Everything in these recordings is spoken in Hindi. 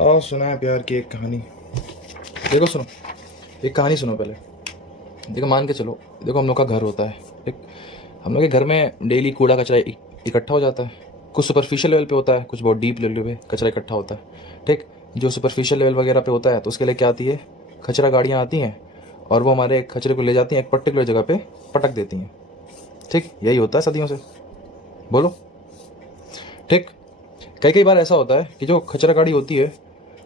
और सुना है प्यार की एक कहानी। देखो सुनो, एक कहानी सुनो पहले। देखो मान के चलो, देखो हम लोग का घर होता है, एक हम लोग के घर में डेली कूड़ा कचरा इकट्ठा हो जाता है। कुछ सुपरफिशियल लेवल पे होता है, कुछ बहुत डीप लेवल पे कचरा इकट्ठा होता है। ठीक, जो सुपरफिशियल लेवल वगैरह पे होता है तो उसके लिए क्या आती है, कचरा गाड़ियाँ आती हैं और वो हमारे कचरे को ले जाती हैं, एक पर्टिकुलर जगह पे पटक देती हैं। ठीक, यही होता है सदियों से। बोलो ठीक। कई कई बार ऐसा होता है कि जो कचरा गाड़ी होती है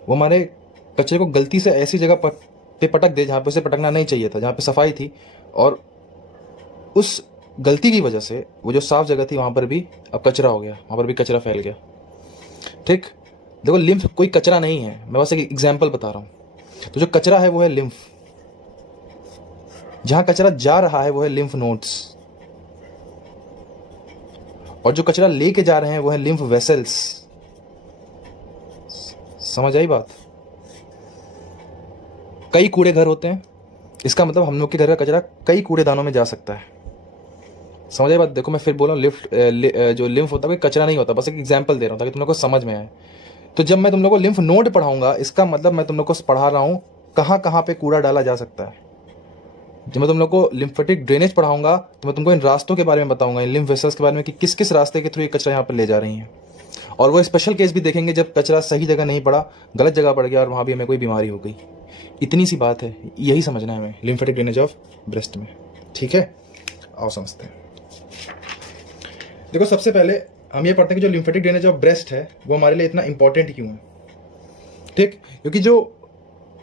वो हमारे कचरे को गलती से ऐसी जगह पे पटक दे जहाँ पे उसे पटकना नहीं चाहिए था, जहाँ पे सफाई थी, और उस गलती की वजह से वो जो साफ जगह थी वहाँ पर भी अब कचरा हो गया, वहाँ पर भी कचरा फैल गया। ठीक, देखो लिम्फ कोई कचरा नहीं है, मैं बस एक एग्जाम्पल बता रहा हूँ। तो जो कचरा है वो है लिम्फ, जहाँ कचरा जा रहा है वो है लिम्फ नोड्स, और जो कचरा लेके जा रहे हैं वो है लिम्फ वेसल्स। समझ आई बात? कई कूड़े घर होते हैं, इसका मतलब हम लोग के घर का कचरा कई कूड़ेदानों में जा सकता है। समझ आई बात? देखो मैं फिर बोल रहा हूँ, जो लिम्फ होता है कोई कचरा नहीं होता, बस एक एग्जांपल दे रहा हूँ ताकि तुम लोग को समझ में आए। तो जब मैं तुम लोग को लिम्फ नोड पढ़ाऊंगा, इसका मतलब मैं तुम लोग को पढ़ा रहा हूँ कहाँ कहाँ पे कूड़ा डाला जा सकता है। जब मैं तुम लोग को लिम्फेटिक ड्रेनेज पढ़ाऊंगा तो मैं तुमको इन रास्तों के बारे में बताऊंगा, इन लिम्फ वेसल्स के बारे में, कि किस किस रास्ते के थ्रू ये कचरा यहाँ पर ले जा रही हैं। और वो स्पेशल केस भी देखेंगे जब कचरा सही जगह नहीं पड़ा, गलत जगह पड़ गया और वहाँ भी हमें कोई बीमारी हो गई। इतनी सी बात है, यही समझना है हमें लिम्फेटिक ड्रेनेज ऑफ ब्रेस्ट में। ठीक है, आओ समझते हैं। देखो सबसे पहले हम ये पढ़ते हैं कि जो लिम्फेटिक ड्रेनेज ऑफ ब्रेस्ट है वो हमारे लिए इतना इंपॉर्टेंट क्यों है। ठीक, क्योंकि जो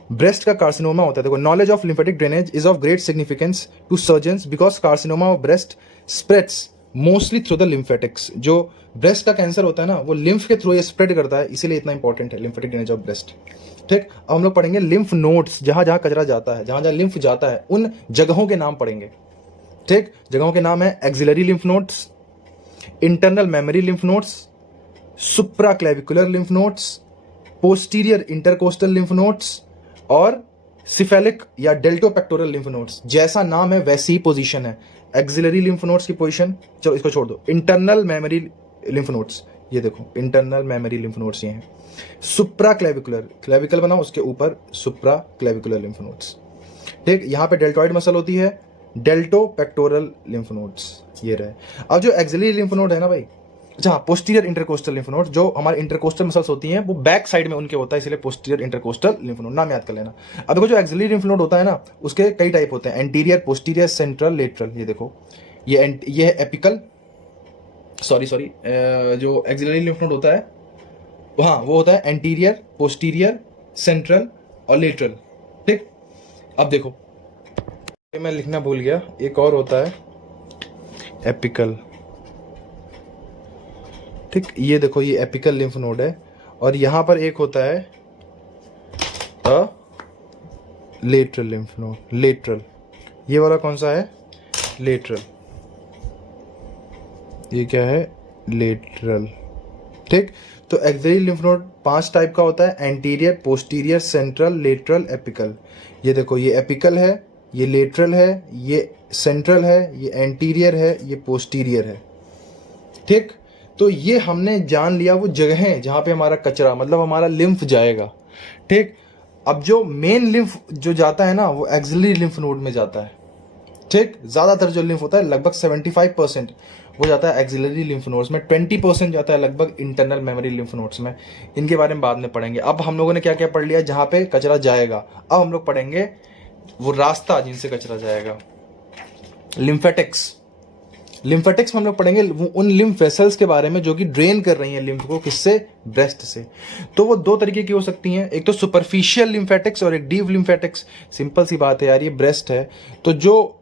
ब्रेस्ट का कार्सिनोमा होता है, देखो knowledge of lymphatic drainage is of great significance to surgeons because carcinoma of breast spreads mostly through the lymphatics. जो ब्रेस्ट का कैंसर होता है ना, वो लिम्फ के थ्रू ये स्प्रेड करता है, इसीलिए इतना इंपॉर्टेंट है लिम्फेटिक ड्रेनेज ऑफ ब्रेस्ट। ठीक, अब हम लोग पढ़ेंगे लिम्फ नोड्स, जहां जहां कचरा जाता है, जहां जहां लिम्फ जाता है, उन जगहों के नाम पढ़ेंगे। ठीक, जगहों के नाम है axillary lymph nodes, internal mammary lymph nodes, supra clavicular lymph nodes, posterior intercostal lymph nodes और सिफेलिक या डेल्टोपेक्टोरल लिम्फ नोड्स। जैसा नाम है वैसी ही पोजीशन है। एक्सिलरी लिम्फ नोड्स की पोजीशन, चलो इसको छोड़ दो। इंटरनल मेमोरी लिम्फ नोड्स, ये देखो इंटरनल मेमोरी लिम्फ नोड्स ये हैं। सुप्रा क्लेविकुलर, क्लेविकल बनाओ उसके ऊपर सुप्रा क्लेविकुलर लिम्फ नोड्स। ठीक, यहां पे डेल्टॉइड मसल होती है, डेल्टोपेक्टोरल लिम्फ नोड्स ये रहे। अब जो एक्सिलरी लिम्फ नोड है ना भाई, अच्छा पोस्टीरियर इंटरकोस्टल लिम्फ नोड, जो हमारे इंटरकोस्टल मसल्स होती हैं वो बैक साइड में उनके होता है, इसलिए पोस्टीरियर इंटरकोस्टल लिम्फ नोड, नाम याद कर लेना। अब देखो जो एक्सिलरी लिम्फ नोड होता है ना, उसके कई टाइप होते हैं, एंटीरियर, पोस्टीरियर, सेंट्रल, लेटरल। ये देखो ये है एपिकल, सॉरी जो एक्सिलरी लिम्फ नोड होता है हाँ वो होता है एंटीरियर, पोस्टीरियर, सेंट्रल और लेटरल। ठीक, अब देखो मैं लिखना भूल गया, एक और होता है एपिकल। ठीक, ये देखो ये एपिकल लिम्फ नोड है, और यहां पर एक होता है लेटरल लिम्फ नोड, लेटरल। ये वाला कौन सा है? लेटरल। ये क्या है? लेटरल। ठीक, तो एक्सिलरी लिम्फ नोड 5 टाइप का होता है, anterior, posterior, central, lateral, apical. ये देखो ये एपिकल है, ये लेटरल है, ये सेंट्रल है, ये एंटीरियर है, ये पोस्टीरियर है। ठीक, तो ये हमने जान लिया वो जगहें जहां पे हमारा कचरा मतलब हमारा लिम्फ जाएगा। ठीक, अब जो मेन लिम्फ जो जाता है ना वो एक्सिलरी लिम्फ नोड में जाता है। ठीक, ज्यादातर जो लिम्फ होता है लगभग 75% वो जाता है एक्सिलरी लिम्फ नोड्स में, 20% जाता है लगभग इंटरनल मेमोरी लिम्फ नोड्स में। इनके बारे में बाद में पढ़ेंगे। अब हम लोगों ने क्या क्या पढ़ लिया जहां पे कचरा जाएगा, अब हम लोग पढ़ेंगे वो रास्ता जिनसे कचरा जाएगा, लिम्फेटिक्स। लिम्फेटिक्स में हम लोग पढ़ेंगे उन लिम्फ वेसल्स के बारे में जो कि ड्रेन कर रही हैं लिम्फ को, किससे? ब्रेस्ट से। तो वो 2 तरीके की हो सकती हैं, एक तो सुपरफिशियल लिम्फेटिक्स और एक डीप लिम्फेटिक्स। सिंपल सी बात है यार, ये ब्रेस्ट है तो जो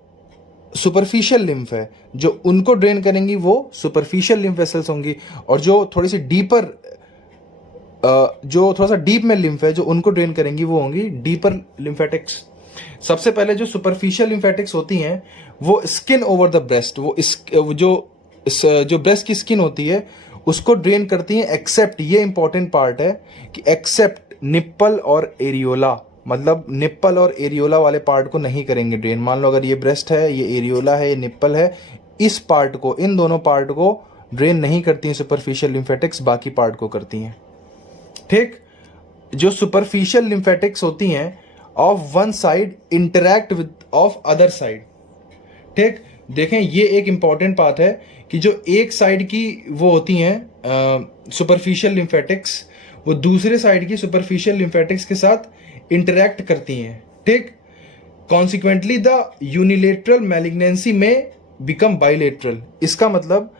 सुपरफिशियल लिम्फ है जो उनको ड्रेन करेंगी वो सुपरफिशियल लिम्फ वेसल्स होंगी, और जो थोड़ी सी डीपर जो थोड़ा सा डीप में लिम्फ है जो उनको ड्रेन करेंगी वो होंगी डीपर लिम्फेटिक्स। सबसे पहले जो सुपरफिशियल लिम्फेटिक्स होती हैं वो स्किन ओवर द ब्रेस्ट, जो ब्रेस्ट की स्किन होती है उसको ड्रेन करती हैं, एक्सेप्ट, ये इंपॉर्टेंट पार्ट है कि एक्सेप्ट निप्पल और एरियोला, मतलब निप्पल और एरियोला वाले पार्ट को नहीं करेंगे ड्रेन। मान लो अगर ये ब्रेस्ट है, ये एरियोला है, ये निप्पल है, इस पार्ट को, इन दोनों पार्ट को ड्रेन नहीं करती हैं सुपरफिशियल लिम्फेटिक्स, बाकी पार्ट को करती हैं। ठीक, जो सुपरफिशियल लिम्फेटिक्स होती हैं of one side interact with of other side. ठीक, देखें ये एक इंपॉर्टेंट बात है कि जो एक साइड की वो होती हैं सुपरफिशियल लिम्फेटिक्स, वो दूसरे साइड की सुपरफिशियल लिम्फेटिक्स के साथ इंटरैक्ट करती हैं। ठीक, कॉन्सिक्वेंटली द यूनिलेटरल मैलिग्नेंसी में बिकम बाइलेटरल। इसका मतलब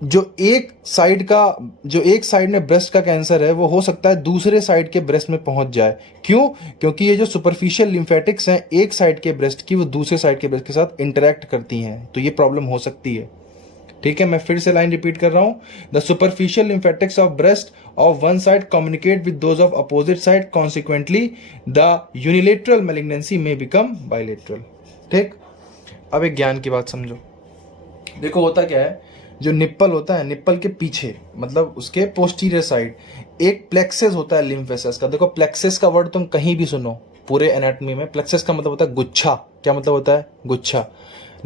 जो एक साइड में ब्रेस्ट का कैंसर है वो हो सकता है दूसरे साइड के ब्रेस्ट में पहुंच जाए। क्यों? क्योंकि ये जो सुपरफिशियल लिम्फेटिक्स हैं एक साइड के ब्रेस्ट की, वो दूसरे साइड के ब्रेस्ट के साथ इंटरैक्ट करती हैं, तो ये प्रॉब्लम हो सकती है। ठीक है, मैं फिर से लाइन रिपीट कर रहा हूं। The superficial lymphatics of breast of one side communicate with those of opposite side, consequently the unilateral malignancy में बिकम बाइलेटरल। ठीक, अब एक ज्ञान की बात समझो। देखो होता क्या है, जो निप्पल होता है, निप्पल के पीछे मतलब उसके पोस्टीरियर साइड एक प्लेक्सेस होता है लिम्फ वेसल्स का। देखो प्लेक्सेस का वर्ड तुम कहीं भी सुनो पूरे एनाटॉमी में, प्लेक्सेस का मतलब होता है गुच्छा। क्या मतलब होता है? गुच्छा।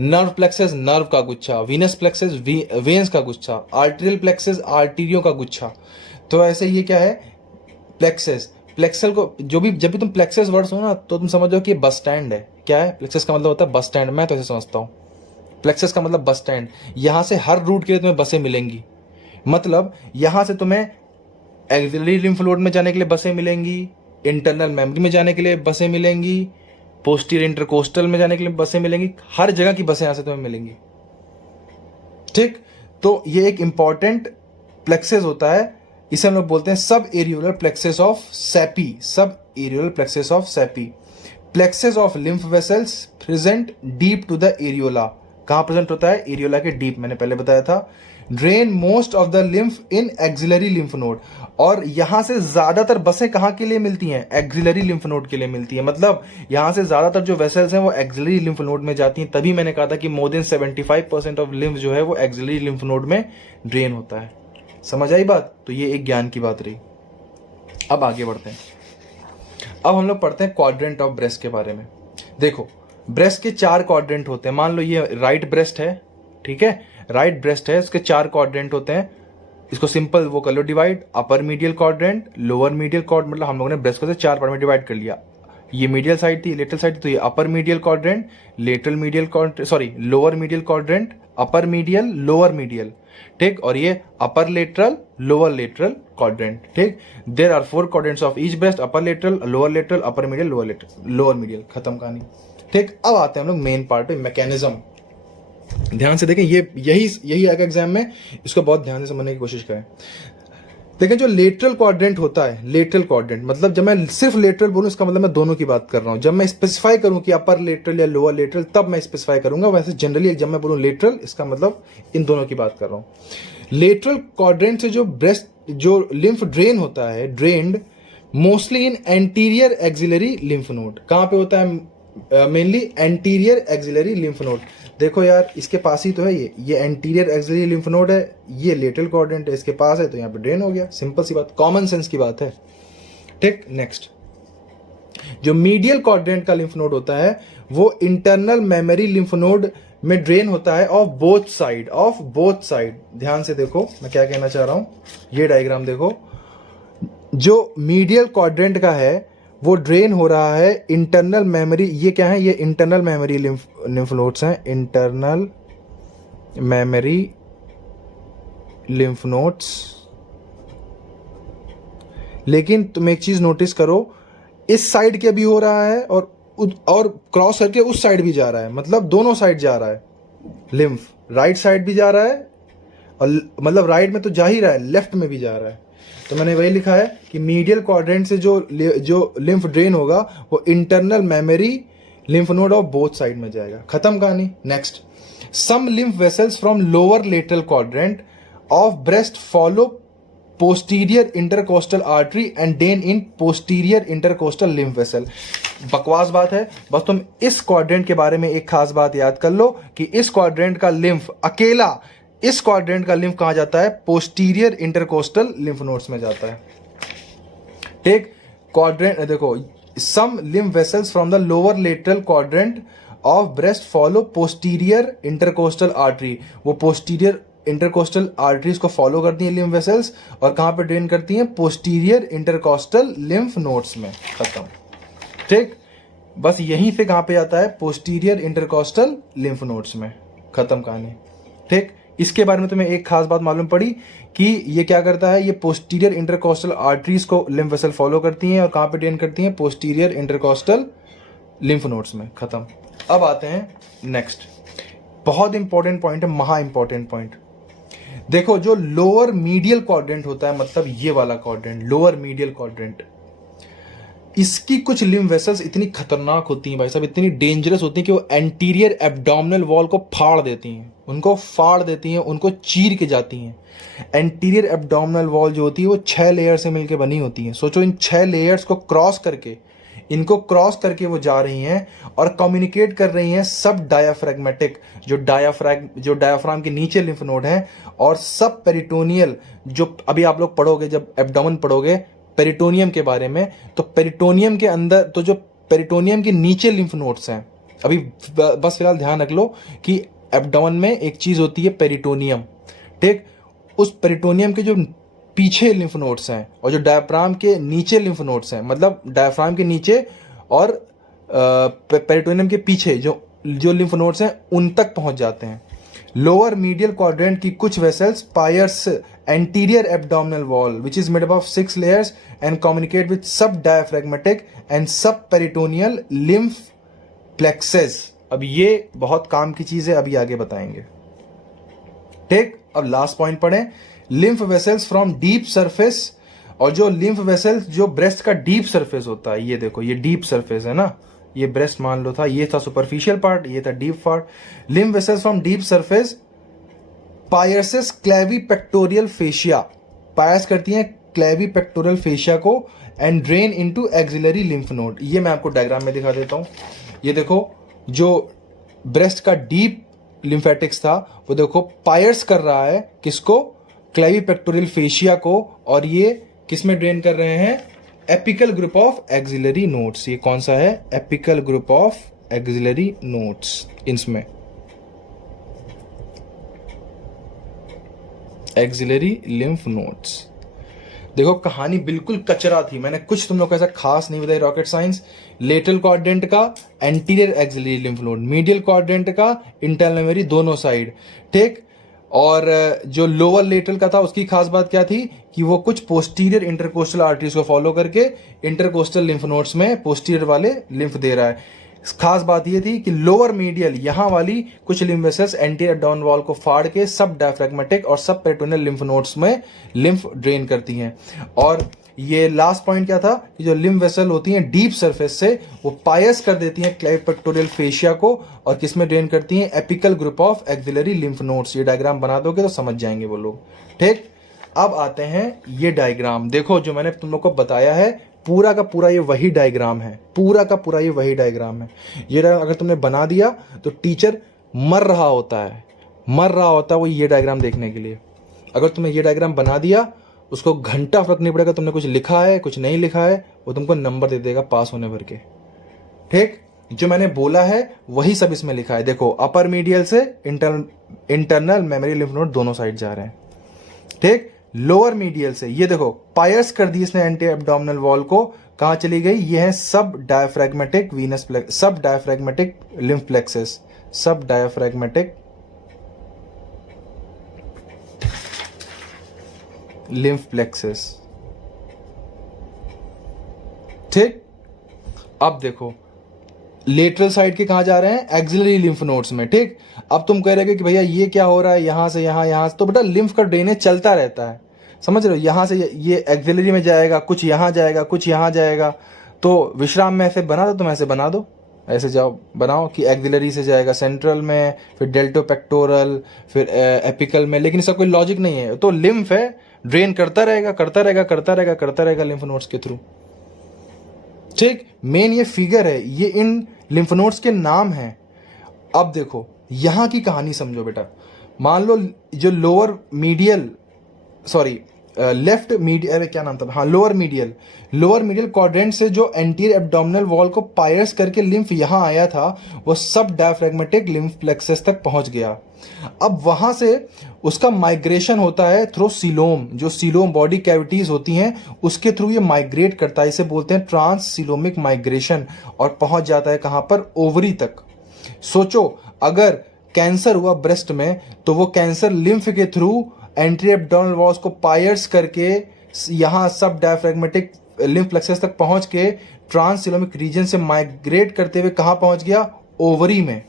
नर्व प्लेक्सेस नर्व का गुच्छा, वीनस प्लेक्सेस वेन्स का गुच्छा, आर्टेरियल प्लेक्सेस आर्टेरियो का गुच्छा। तो ऐसे ये क्या है, प्लेक्सेस। प्लेक्सल को जब भी तुम प्लेक्सेस वर्ड सुनो ना तो तुम समझो कि बस स्टैंड है। क्या है? प्लेक्सेस का मतलब होता है बस स्टैंड। मैं तो ऐसे समझता हूँ, प्लेक्सेस का मतलब बस स्टैंड। यहां से हर रूट के लिए तुम्हें बसें मिलेंगी। मतलब यहां से तुम्हें एक्सिलरी लिम्फ नोड में जाने के लिए बसें मिलेंगी, इंटरनल मेमोरी में जाने के लिए बसें मिलेंगी, पोस्टीरियर इंटरकोस्टल में जाने के लिए बसें मिलेंगी। हर जगह की बसें यहां से तुम्हें मिलेंगी। ठीक, तो ये एक इंपॉर्टेंट प्लेक्सेस होता है, इसे हम लोग बोलते हैं sub areolar plexuses of Sappey. Sub areolar plexuses of Sappey. Plexuses of lymph vessels present deep to the areola. कहां प्रेजेंट होता है? एरियोला के डीप, मैंने पहले बताया था। Drain most of the lymph in axillary lymph node. और यहां से ज्यादातर बसें कहां के लिए मिलती हैं? एक्सिलरी लिम्फ नोड के लिए मिलती है। मतलब यहां से ज्यादातर जो वेसल्स हैं वो एक्सिलरी लिम्फ नोड में जाती हैं। तभी मैंने कहा था कि मोर देन 75% ऑफ लिम्फ जो है वो एक्सिलरी लिम्फ नोड में ड्रेन होता है। समझ आई बात? तो ये एक ज्ञान की बात रही। अब आगे बढ़ते हैं। अब हम लोग पढ़ते हैं क्वाड्रेंट ऑफ ब्रेस्ट के बारे में। देखो ब्रेस्ट के 4 क्वाड्रेंट होते हैं। मान लो ये राइट ब्रेस्ट है, ठीक है, राइट ब्रेस्ट है, इसके 4 क्वाड्रेंट होते हैं। इसको सिंपल वो कर लो divide, upper medial quadrant, lower medial quadrant. मतलब हम लोगों ने ब्रेस्ट को 4 पार्ट में डिवाइड कर लिया। ये मीडियल साइड थी, लेटरल साइड थी, तो ये upper medial quadrant, lateral medial quadrant, sorry lower medial quadrant, upper medial, lower medial. ठीक, और ये upper lateral, lower lateral quadrant. ठीक, there are 4 quadrants of each breast, upper lateral, lower lateral, upper medial, lower medial. खत्म कहानी। ठीक, अब आते हैं हम लोग मेन पार्ट पे, मैकेनिज्म। ध्यान से देखें, ये यही आएगा एग्जाम में, इसको बहुत ध्यान से समझने की कोशिश करें। देखें जो लेटरल क्वाड्रेंट होता है, लेटरल क्वाड्रेंट मतलब जब मैं सिर्फ लेटरल बोलूं इसका मतलब मैं दोनों की बात कर रहा हूं। जब मैं स्पेसिफाई करूं कि अपर लेटरल या लोअर लेटरल तब मैं स्पेसिफाई करूंगा। वैसे जनरली जब मैं बोलूं लेटरल इसका मतलब इन दोनों की बात कर रहा हूं। लेटरल क्वाड्रेंट से जो ब्रेस्ट जो लिम्फ ड्रेन होता है, drained mostly in anterior axillary lymph node. कहां पे होता है? Mainly anterior axillary lymph node. देखो यार इसके पास ही तो है, ये एंटीरियर एक्सिलरी लिम्फ नोड है, ये लेटरल क्वाड्रेंट है, इसके पास है तो यहाँ पे ड्रेन हो गया। सिंपल सी बात, कॉमन सेंस की बात है। ठीक, नेक्स्ट जो मीडियल क्वाड्रेंट का लिम्फ नोड होता है वो इंटरनल मेमोरी लिम्फ नोड में ड्रेन होता है ऑफ बोथ साइड। ध्यान से देखो मैं क्या कहना चाह रहा हूं, ये डायग्राम देखो। जो मीडियल क्वाड्रेंट का है वो ड्रेन हो रहा है इंटरनल मेमोरी। ये क्या है? ये इंटरनल मेमोरी लिम्फ नोड्स हैं, इंटरनल मेमोरी लिम्फ नोड्स। लेकिन तुम एक चीज नोटिस करो, इस साइड के भी हो रहा है और क्रॉस करके उस साइड भी जा रहा है। मतलब दोनों साइड जा रहा है लिम्फ, राइट साइड भी जा रहा है और मतलब राइट में तो जा ही रहा है, लेफ्ट में भी जा रहा है। तो मैंने वही लिखा है कि मीडियल क्वाड्रेंट से जो लिम्फ ड्रेन होगा वो internal mammary lymph node of both side में जाएगा। खत्म कहानी। Next, some lymph vessels from lower lateral quadrant of breast follow posterior intercostal artery and drain in posterior intercostal lymph vessel. बकवास बात है, बस तुम इस क्वाड्रेंट के बारे में एक खास बात याद कर लो कि इस क्वाड्रेंट का लिम्फ अकेला, इस क्वाड्रेंट का लिम्फ कहां जाता है? पोस्टीरियर इंटरकोस्टल लिम्फ नोड्स में जाता है। ठीक, क्वाड्रेंट देखो, some lymph vessels from the lower lateral quadrant of breast follow posterior intercostal artery. वो पोस्टीरियर इंटरकोस्टल आर्टरीज को फॉलो करती हैं लिम्फ वेसल्स, और कहाँ पे ड्रेन करती हैं? पोस्टीरियर इंटरकोस्टल लिम्फ नोड्स में। खत्म। ठीक, बस यहीं से कहाँ पे जाता है? पोस्टीरियर इंटरकोस्टल लिम्फ नोड्स में। खत्म कहानी। ठीक, इसके बारे में तुम्हें एक खास बात मालूम पड़ी कि ये क्या करता है? ये पोस्टीरियर इंटरकोस्टल आर्टरीज को लिम्फ वेसल फॉलो करती हैं और कहाँ पे ड्रेन करती हैं? पोस्टीरियर इंटरकोस्टल लिम्फ नोड्स में। खत्म। अब आते हैं नेक्स्ट, बहुत इंपॉर्टेंट पॉइंट है, महा इंपॉर्टेंट पॉइंट। देखो, जो लोअर मीडियल क्वाड्रेंट होता है, मतलब ये वाला क्वाड्रेंट, लोअर मीडियल क्वाड्रेंट, इसकी कुछ लिम्फ वेसल्स इतनी खतरनाक होती हैं भाई साहब, इतनी डेंजरस होती हैं कि वो एंटीरियर एब्डोमिनल वॉल को फाड़ देती हैं, उनको फाड़ देती हैं, उनको चीर के जाती हैं। एंटीरियर एब्डोमिनल वॉल जो होती है वो 6 लेयर से मिलकर बनी होती है। सोचो, इन 6 लेयर्स को क्रॉस करके, इनको क्रॉस करके वो जा रही हैं और कम्युनिकेट कर रही हैं सब डायाफ्रैग्मेटिक, जो डायाफ्राम के नीचे लिम्फ नोड हैं, और सब पेरिटोनियल, जो अभी आप लोग पढ़ोगे जब एब्डोमेन पढ़ोगे पेरिटोनियम के बारे में, तो पेरिटोनियम के अंदर, तो जो पेरिटोनियम के नीचे लिम्फ नोड्स हैं, अभी बस फिलहाल ध्यान रख लो कि एब्डोमेन में एक चीज होती है पेरिटोनियम। ठीक, उस पेरिटोनियम के जो पीछे लिम्फ नोड्स हैं और जो डायफ्राम के नीचे लिम्फ नोड्स हैं, मतलब डायफ्राम के नीचे और पेरिटोनियम के पीछे जो लिम्फ नोड्स हैं उन तक पहुंच जाते हैं। लोअर मीडियल क्वाड्रेंट की कुछ vessels pierce anterior abdominal wall which is made up of 6 layers and communicate with सब डायाफ्रैग्मेटिक एंड सब पेरिटोनियल लिम्फ प्लेक्सेस। अब ये बहुत काम की चीज है, अभी आगे बताएंगे। ठीक, अब लास्ट पॉइंट पढ़ें, lymph vessels from deep surface. और जो लिम्फ वेसल्स जो ब्रेस्ट का डीप सरफेस होता है, ये देखो, ये डीप सरफेस है ना, ये ब्रेस्ट मान लो था, ये था सुपरफिशियल पार्ट, ये था deep part. Lymph vessels from deep surface pierces clavipectoral fascia, pierce करती हैं क्लेवी पेक्टोरियल फेशिया को, and drain into axillary lymph node. ये मैं आपको डायग्राम में दिखा देता हूं। ये देखो, जो ब्रेस्ट का डीप लिम्फेटिक्स था वो देखो पायर्स कर रहा है किसको? क्लेवी पेक्टोरियल फेशिया को, और ये किस में ड्रेन कर रहे हैं? Apical group of axillary nodes. ये कौन सा है? Apical group of axillary nodes, इसमें एक्सिलरी लिम्फ नोड्स। देखो, कहानी बिल्कुल कचरा थी, मैंने कुछ तुम लोग को ऐसा खास नहीं बताई रॉकेट साइंस। लेटरल क्वाड्रेंट का anterior axillary lymph node, medial quadrant का इंटरनल मेमोरी, दोनों साइड। ठीक, और जो लोअर लेटरल का था उसकी खास बात क्या थी कि वो कुछ पोस्टीरियर इंटरकोस्टल आर्टरीज को फॉलो करके इंटरकोस्टल लिम्फ नोड्स में पोस्टीरियर वाले लिम्फ दे रहा है। खास बात ये थी कि लोअर मीडियल यहां वाली कुछ lymph vessels anterior down wall को फाड़ के सब डायफ्रैग्मेटिक और सब पेरिटोनियल लिम्फ नोड्स में लिम्फ ड्रेन करती हैं। और ये लास्ट पॉइंट क्या था कि जो लिम्फ वेसल होती हैं डीप सरफेस से वो पायस कर देती हैं क्लेवी पेक्टोरियल फेशिया को, और किसमें ड्रेन करती हैं? Apical group of axillary lymph nodes. ये डायग्राम बना दोगे तो समझ जाएंगे वो लोग। ठीक, अब आते हैं ये डायग्राम। देखो, जो मैंने तुम लोग को बताया है पूरा का पूरा ये वही डायग्राम है, पूरा का पूरा ये वही डायग्राम है। ये अगर तुमने बना दिया तो टीचर मर रहा होता है वो ये डायग्राम देखने के लिए। अगर तुमने ये डायग्राम बना दिया, उसको घंटा फर्क नहीं पड़ेगा तुमने कुछ लिखा है कुछ नहीं लिखा है, वो तुमको नंबर दे देगा पास होने भर के। ठीक, जो मैंने बोला है वही सब इसमें लिखा है। देखो, अपर मीडियल से इंटरनल मेमोरी लिम्फ नोड दोनों साइड जा रहे हैं। ठीक, लोअर मीडियल से ये देखो पायर्स कर दी इसने एंटी एब्डोमिनल वॉल को, कहां चली गई? ये है सब डायफ्रैग्मेटिक वीनस प्लेक्स, सब डायफ्रैग्मेटिक लिम्फ प्लेक्सेस, सब डायफ्रैग्मेटिक लिम्फ प्लेक्सेस। ठीक, अब देखो लेटरल साइड के कहां जा रहे हैं? एक्सिलरी लिम्फ नोड्स में। ठीक, अब तुम कह रहे हो कि भैया ये क्या हो रहा है, यहां से यहां से, तो बेटा लिम्फ का ड्रेनेज चलता रहता है, समझ रहे हो? यहां से ये एक्सिलरी में जाएगा, कुछ यहां जाएगा, कुछ यहां जाएगा। तो विश्राम में ऐसे बना दो, तुम ऐसे बना दो, ऐसे जाओ बनाओ कि एक्सिलरी से जाएगा सेंट्रल में, फिर डेल्टो पेक्टोरल, फिर एपिकल में, लेकिन इसका कोई लॉजिक नहीं है। तो लिम्फ है, ड्रेन करता रहेगा लिम्फ नोड्स के थ्रू। ठीक, मेन ये फिगर है, ये इन लिम्फ नोड्स के नाम हैं। अब देखो यहां की कहानी समझो बेटा। मान लो जो lower medial, sorry, left medial, अरे क्या नाम था, हाँ लोअर मीडियल क्वाड्रेंट से जो एंटीरियर एब्डोमिनल वॉल को पायर्स करके लिम्फ यहाँ आया था वो सब डायफ्रेगमेटिक लिम्फ प्लेक्सस तक पहुंच गया। अब वहां से उसका माइग्रेशन होता है थ्रू सीलोम, जो सीलोम बॉडी कैविटीज होती हैं उसके थ्रू ये माइग्रेट करता है, इसे बोलते हैं ट्रांस सीलोमिक माइग्रेशन, और पहुंच जाता है कहां पर, ओवरी तक। सोचो अगर कैंसर हुआ ब्रेस्ट में तो वो कैंसर लिम्फ के थ्रू एंटीरियर एब्डोमिनल वॉल्स को पायर्स करके यहाँ सब डायफ्रेगमेटिक लिम्फ प्लेक्सस तक पहुंच के ट्रांससिलोमिक रीजन से माइग्रेट करते हुए कहां पहुंच गया, ओवरी में।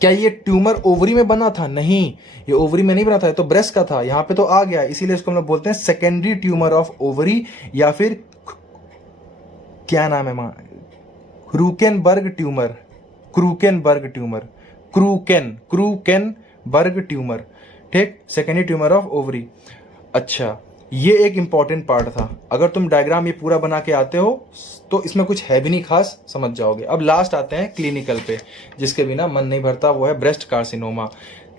क्या ये ट्यूमर ओवरी में बना था? नहीं, ये ओवरी में नहीं बना था, ये तो ब्रेस्ट का था, यहां पे तो आ गया, इसीलिए इसको हम लोग बोलते हैं सेकेंडरी ट्यूमर ऑफ ओवरी, या फिर क्या नाम है मां, क्रूकेनबर्ग ट्यूमर, क्रूकेनबर्ग ट्यूमर, ठीक, सेकेंडरी ट्यूमर ऑफ ओवरी। अच्छा, ये एक इंपॉर्टेंट पार्ट था, अगर तुम डायग्राम ये पूरा बना के आते हो तो इसमें कुछ है भी नहीं खास, समझ जाओगे। अब लास्ट आते हैं क्लिनिकल पे, जिसके बिना मन नहीं भरता, वो है ब्रेस्ट कार्सिनोमा।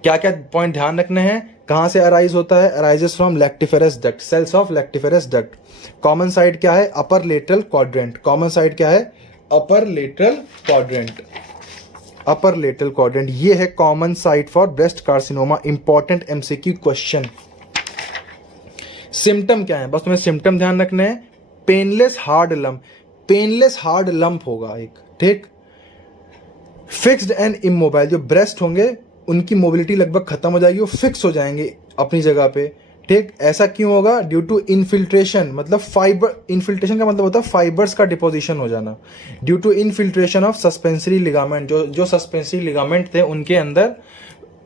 क्या क्या पॉइंट ध्यान रखने हैं, कहां से अराइज होता है, arises from lactiferous duct, cells of lactiferous duct. Common site क्या है, upper lateral quadrant, common site क्या है, अपर लेटरल क्वाड्रेंट, ये है common site for breast carcinoma. Important MCQ question. Symptom क्या है, बस तुम्हें सिम्टम ध्यान रखने हैं। पेनलेस हार्ड लंप होगा एक, ठीक। फिक्स्ड एंड इमोबाइल, जो ब्रेस्ट होंगे उनकी मोबिलिटी लगभग खत्म हो जाएगी, वो फिक्स हो जाएंगे अपनी जगह पे, ठीक। ऐसा क्यों होगा, ड्यू टू इनफिल्ट्रेशन, मतलब फाइबर, इनफिल्ट्रेशन का मतलब होता है फाइबर्स का डिपोजिशन हो जाना, due to infiltration of suspensory ligament, जो सस्पेंसरी लिगामेंट थे उनके अंदर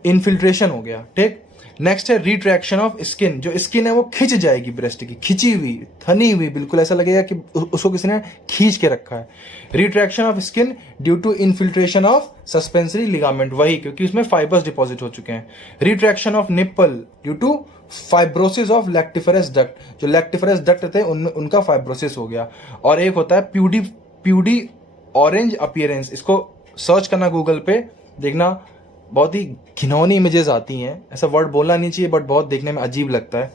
इनफिल्ट्रेशन हो गया, ठीक। नेक्स्ट है रिट्रैक्शन ऑफ स्किन, जो स्किन है वो खिंच जाएगी, ब्रेस्ट की खिंची हुई, थनी हुई, बिल्कुल ऐसा लगेगा कि उसको किसी ने खींच के रखा है। Retraction of skin due to infiltration of suspensory ligament, वही क्योंकि उसमें फाइबर्स डिपॉजिट हो चुके हैं। Retraction of nipple due to fibrosis of lactiferous duct, जो लैक्टिफेरस डक्ट थे उनका फाइब्रोसिस हो गया। और एक होता है प्यूडी ऑरेंज अपीयरेंस, इसको सर्च करना गूगल पे, देखना बहुत ही घिनौनी इमेजेस आती हैं, ऐसा वर्ड बोलना नहीं चाहिए बट बहुत देखने में अजीब लगता है।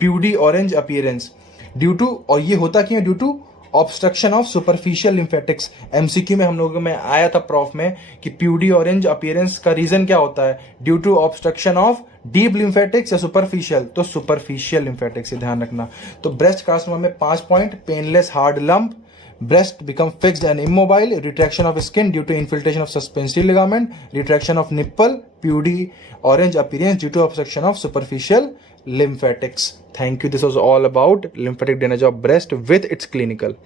प्यूडी ऑरेंज अपीयरेंस ड्यू टू, और ये होता क्यों है, due to obstruction of superficial lymphatics. MCQ में हम लोगों में आया था प्रॉफ में कि प्यूडी ऑरेंज अपीयरेंस का रीजन क्या होता है, due to obstruction of deep lymphatics या सुपरफिशियल, तो सुपरफिशियल लिम्फेटिक्स, ध्यान रखना। तो ब्रेस्ट कार्सिनोमा में 5 point, painless hard lump, breast become fixed and immobile, retraction of skin due to infiltration of suspensory ligament, retraction of nipple, pudgy orange appearance due to obstruction of superficial lymphatics. Thank you. This was all about lymphatic drainage of breast with its clinical.